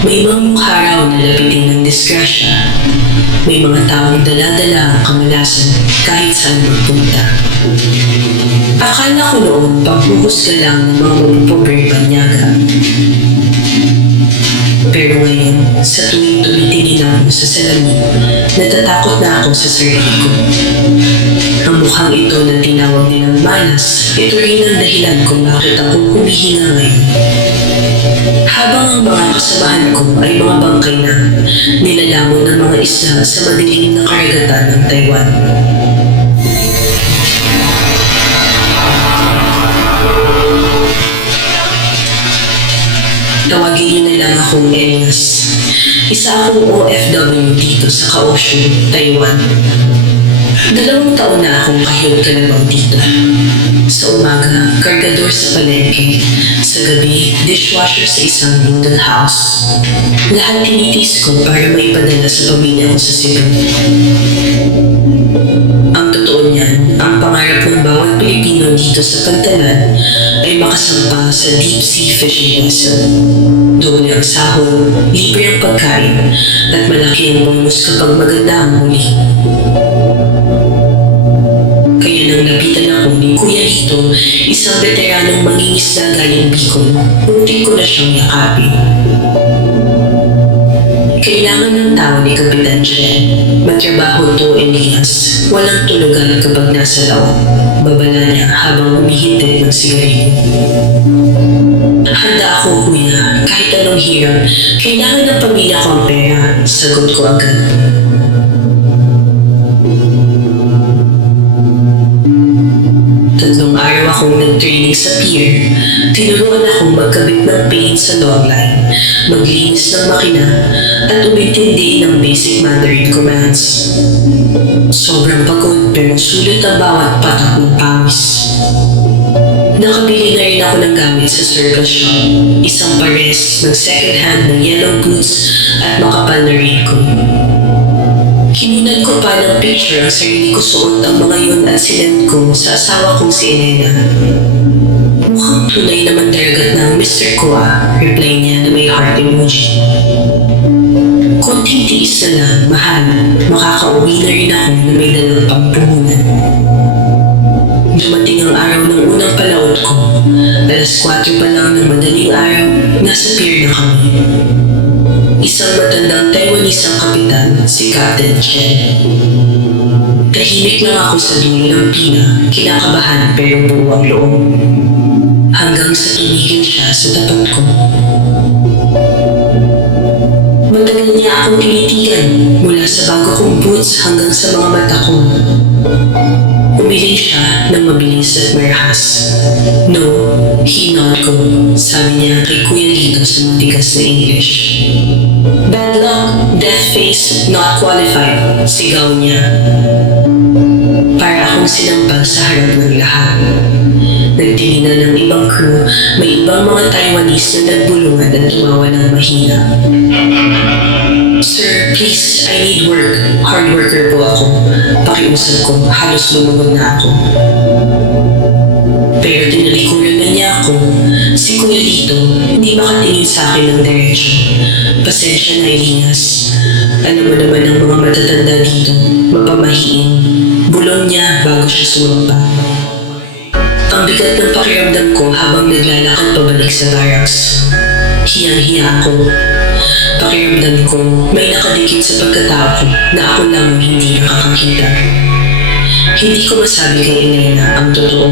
May mga mukha raw na lapitin ng disgrasya. May mga taong dala-dala ang kamalasan kahit saan magpunta. Akala ko noon paghuhusga lang ng mga mapupobreng banyaga. Pero ngayon, sa tuwing tumitingin ako sa salamin, natatakot na ako sa sarili ko. Ang mukhang ito na tinawag nilang malas, ito rin ang dahilan kung bakit ako humihinga ngayon. Habang ang mga kasamahan ko ay mga bangkay na nilalamon ng mga isla sa madilim na karagatan ng Taiwan. Tawagin niyo na lang akong Elias. Isa akong OFW dito sa Kaohsiung, Taiwan. 2 taon na akong kahiyot kalabaw dito. Sa umaga, kargador sa palengke. Sa gabi, dishwasher sa isang noodle house. Lahat tinitis ko para maipadala sa pamilya ko sa Cebu. Ang totoo niyan, ang pangarap ng bawat Pilipino dito sa Pantalan ay makasampa sa deep sea fishing vessel. Doon ang sahod, libre ang pagkain, at malaki ang bonus kapag maganda ang huli. Kaya nang lapitan ako ni Kuya Lito, isang veteranong mangingisda galing Bicol, muntik ko na siyang yakapin. Kailangan ng tao ni Kapitan Jen. Magtrabaho to, Elias. Walang tulugan kapag nasa loob. Babala niya habang humihintay ng sigarilyo. Handa ako, kuya. Kahit anong hirap, kailangan ng pamilya ko ang pera. Sagot ko agad. Tatlong araw akong nag-training sa pier. Tinuruan akong magkabit ng paint sa logline, maglinis ng makina, at umintindi ng basic Mandarin commands. Sobrang pagod pero sulit ang bawat patak ng pawis. Nakabili na rin ako ng gamit sa circle shop, isang pares ng second-hand na yellow boots at makapal na raincoat. Kinunan ko pa ng picture ang sarili ko suot ang mga yun at sinend ko sa asawa kong si Elena. Mukhang tunay naman daragat ng Mr. ko reply niya na may heart emoji. Konting tiis na lang, mahal. Makakauwi na rin ako na may dalang pampuhunan. Dumating ang araw ng unang palaot ko. 4:00 pa lang ng madaling araw, nasa pier na kami. Isang matandang Taiwanese ang kapitan, si Captain Chen. Tahimik lang ako sa dulo ng pina, kinakabahan pero buo ang loob. Hanggang sa tumigil siya sa tapat ko. Matagal niya akong tinitigan mula sa bago kong boots hanggang sa mga mata ko. Umiling siya ng mabilis at marahas. No, hinod ko, sabi niya kay Kuya Lito sa matigas na English. Bad luck, death face, not qualified, sigaw niya. Para akong sinampal sa harap ng lahat. Nagtingin ng ibang crew, may ibang mga Taiwanese na nagbulungan at tumawa ng mahina. Sir, please, I need work. Hard worker po ako. Pakiusap ko, halos lumugod na ako. Pero tinalikuran na niya ako. Si Kuya Lito, hindi makatingin sa akin ng diretsyo. Pasensya na, Elias. Alam mo naman ang mga matatanda dito, mapamahiin. Bulong niya bago siya sumampa. Ang bigat ng pakiramdam ko habang naglalakad pabalik sa barracks. Hiyang-hiya ako. Pakiramdam ko may nakadikit sa pagkatao ko na ako lang hindi nakakakita. Hindi ko masabi kay Elena ang totoo.